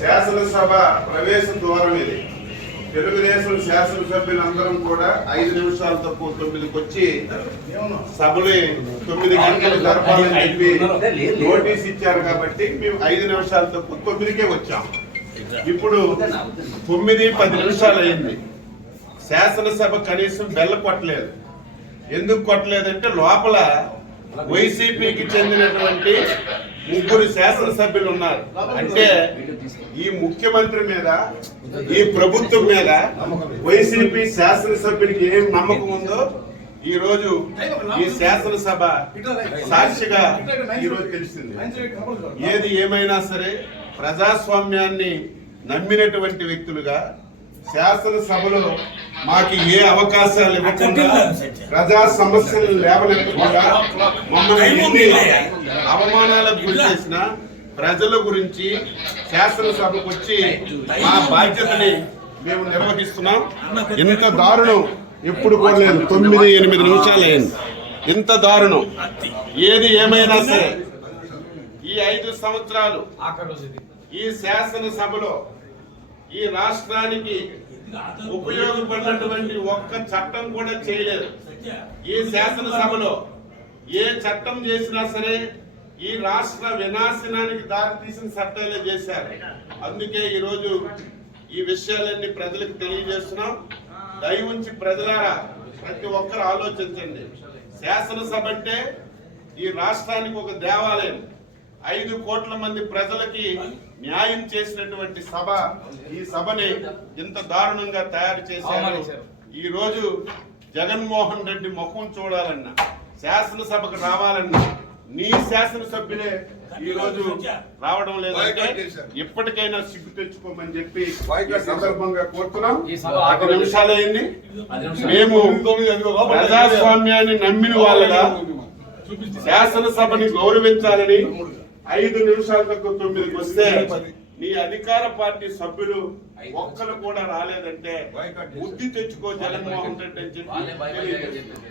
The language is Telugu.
శాసనసభ ప్రవేశ ద్వారం ఇది. తెలుగుదేశం శాసనసభ్యులందరం కూడా ఐదు నిమిషాల తక్కువ తొమ్మిదికి వచ్చి సభని తొమ్మిది గంటలు జరపాలని చెప్పి నోటీస్ ఇచ్చారు కాబట్టి మేము ఐదు నిమిషాల తక్కువ తొమ్మిదికే వచ్చాం. ఇప్పుడు తొమ్మిది పది నిమిషాలు అయింది శాసనసభ కనీసం బెల్ల కొట్టలేదు. ఎందుకు కొట్టలేదంటే లోపల వైసీపీకి చెందినటువంటి ముగ్గురు శాసనసభ్యులు ఉన్నారు అంటే ఈ ముఖ్యమంత్రి మీద ఈ ప్రభుత్వం మీద వైసీపీ శాసనసభ్యులకి ఏం నమ్మకం ఉందో ఈ రోజు ఈ శాసనసభ సాక్షిగా ఈరోజు తెలిసింది. ఏది ఏమైనా సరే ప్రజాస్వామ్యాన్ని నమ్మినటువంటి వ్యక్తులుగా శాసనసభలో మాకు ఏ అవకాశాలు ఇవ్వకుండా ప్రజా సమస్యలు లేవనెత్తకుండా మమ్మల్ని అవమానాలకు గురి చేసిన ప్రజల గురించి శాసనసభకు వచ్చి మా బాధ్యతని మేము నిర్వహిస్తున్నాం. ఇంత దారుణం. ఎప్పుడు కూడా లేదు తొమ్మిది ఎనిమిది నిమిషాలు అయింది ఇంత దారుణం. ఏది ఏమైనా సరే ఈ ఐదు సంవత్సరాలు ఈ శాసనసభలో ఈ రాష్ట్రానికి ఉపయోగపడినటువంటి ఒక్క చట్టం కూడా చేయలేదు. ఈ శాసనసభలో ఏ చట్టం చేసినా సరే ఈ రాష్ట్ర వినాశనానికి దారితీసిన చట్టాలే చేశారు. అందుకే ఈరోజు ఈ విషయాలన్నీ ప్రజలకు తెలియజేస్తున్నాం. దయ ఉంచి ప్రజలారా ప్రతి ఒక్కరు ఆలోచించండి. శాసనసభ అంటే ఈ రాష్ట్రానికి ఒక దేవాలయం. ఐదు కోట్ల మంది ప్రజలకి న్యాయం చేసినటువంటి సభ ఈ సభని ఇంత దారుణంగా తయారు చేశారు. ఈ రోజు జగన్మోహన్ రెడ్డి ముఖం చూడాలన్నా శాసనసభకు రావాలన్నా నీ శాసనసభ్యులే ఈ రోజు రావడం లేదంటే ఇప్పటికైనా సిగ్గు తెచ్చుకోమని చెప్పి సందర్భంగా కోరుతున్నాం. ఐదు నిమిషాలు అయింది. మేము ప్రజాస్వామ్యాన్ని నమ్మిన వాళ్ళగా శాసనసభని గౌరవించాలని ఐదు నిమిషాల తక్కువ తొమ్మిదికి వస్తే నీ అధికార పార్టీ సభ్యులు ఒక్కరు కూడా రాలేదంటే బుద్ధి తెచ్చుకో జగన్మోహన్ రెడ్డి అని చెప్పి.